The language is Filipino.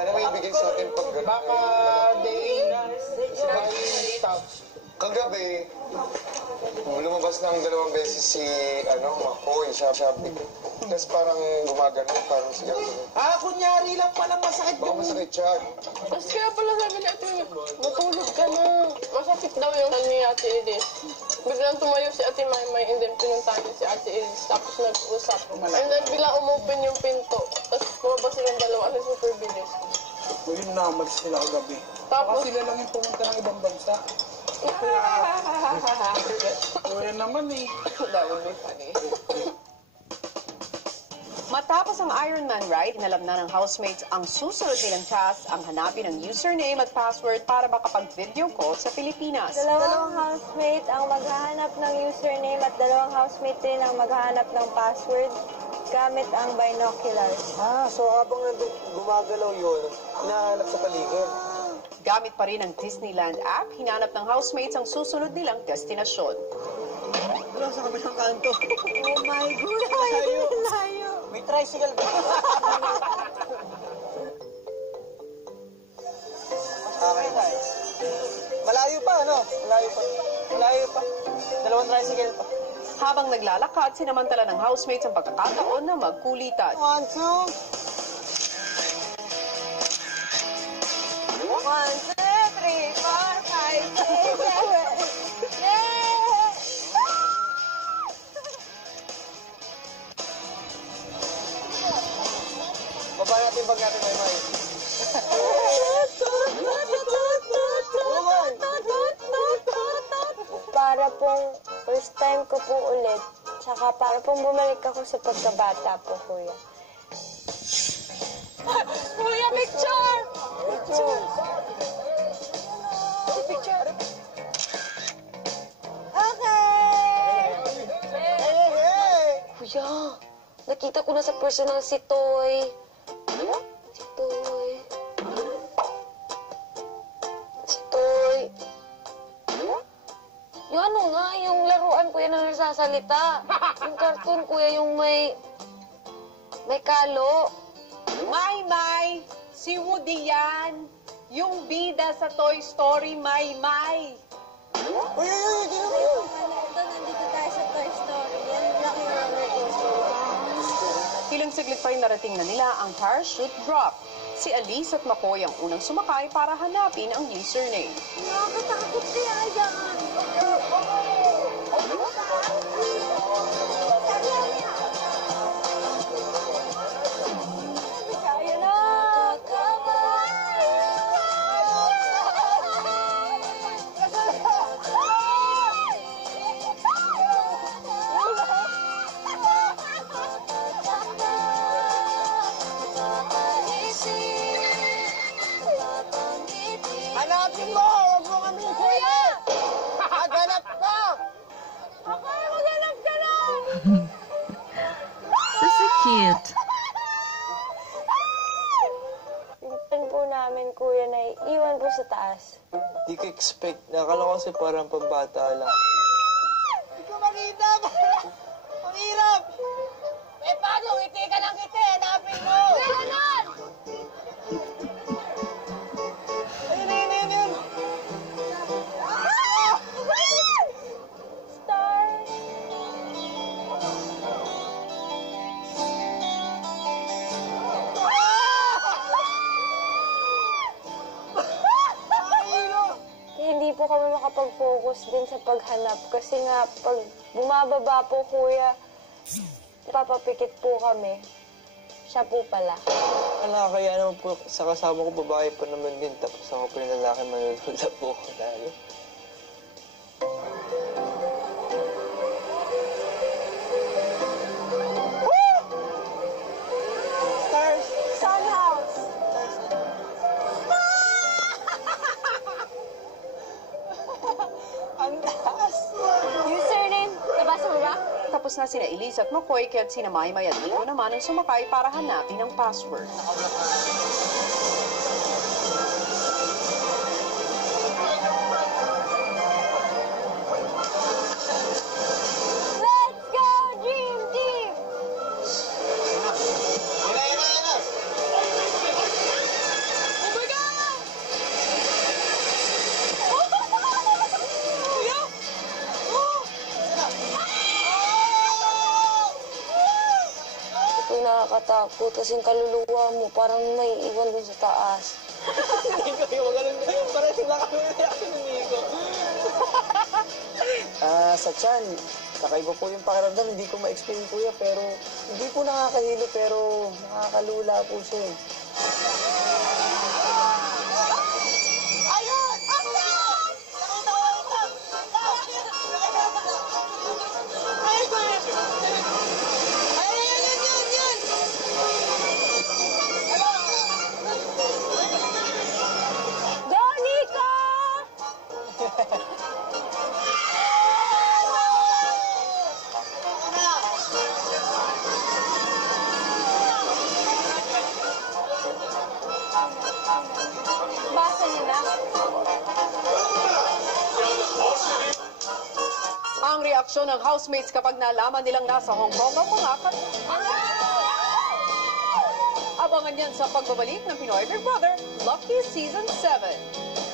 Sana may ibigay sa atin pag gano'n. Baka stop. Kagabi, lumabas ng 2 beses si, Makoy, sabi ko. Tapos parang gumagano, parang siya. Kunyari lang palang masakit Baka masakit siya. Tapos kaya pala sabi ni Ate, matulog ka na. Masakit daw yung ni Ate Edith. Biglang tumayo si Ate Maymay and then pinuntahan niya si Ate Edith. Tapos nag-usap. And then biglang umopen yung pinto. Tapos bumaba silang dalawa kasi super bilis. Yun na, umalis sila kagabi. Tapos, Sila lang yung pumunta ng ibang bansa. Yan naman eh. that would be funny. Matapos ang Ironman ride, inalam na ng housemates ang susunod nilang task ang hanapin ang username at password para makapag-video call sa Pilipinas. Dalawang housemate ang maghahanap ng username at 2 housemate din ang maghahanap ng password gamit ang binoculars. So habang nandun gumagalaw yun, hinahanap sa paligid. Gamit pa rin ang Disneyland app, hinanap ng housemates ang susunod nilang destinasyon. Wala sa kabilang kanto. Oh my God! Layo! May tricycle ba? Okay, guys. Malayo pa, ano? Malayo pa. 2 tricycle pa. Habang naglalakad, sinamantala ng housemates ang pagkakataon na magkulitan. 1, 2. 1, 2, 3, 4, 5, 6, 7. Yeah! Baba natin pag natin may. Para pong first time ko po ulit, tsaka para pong bumalik ako sa pagkabata po, kuya. Kuya, picture! Picture. Okay! Kuya, nakita ko na sa personal si Toy. Si Toy. Yung ano nga, yung laruan kuya na nagsasalita. Yung cartoon kuya, yung may kalo. Maymay, si Woody yan. Yung bida sa Toy Story, Maymay. Uy! Nandito tayo sa Toy Story. Yan lang yung roller coaster. Ilang saglit pa rin narating na nila ang parachute drop. Si Alice at Makoy ang unang sumakay para hanapin ang username. Nakakatakot kaya yan. Hanapin mo! Huwag mo kami kuya! Haganap ka! Okay, maghanap ka na! This is cute. Yung pen po namin, kuya, na iwan po sa taas. Di ko expect. Nakala ko kasi parang pambata lang. Hindi ko makita! Ang hirap! Paano? Ngiti ka ng ngiti. Hanapin mo! Ganon! Ayun! Stars! Kaya hindi po kami makapag-focus din sa paghanap kasi nga pag bumababa po, kuya, papapikit po kami. Siya po pala. Wala, kaya naman po sa kasama ko babae pa naman din. Tapos ako pa rin lalaki, manunod na po ako lalo. Stars! Sunhouse! Ang taas! Username, nabasa mo ba? Tapos na sina Elise at Makoy, kaya't sina Maymay at Nico naman ang sumakay para hanapin ang password. Let's go, Dream Team! nakakatakot kasi yung kaluluwa mo parang may iwan dun sa taas. Nico, yung ganun. Parang sila kami reaction ni Nico. Sa tiyan, kakaiba po yung pakiramdam. Hindi ko ma-explain kuya, pero hindi po nakakahilo, pero nakakalula po siya eh. Go, Nico! Basa niyo na. Ang reaksyon ng housemates kapag nalaman nilang nasa Hong Kong ang mga Abangan yan sa pagbabalik ng Pinoy Big Brother Lucky Season 7.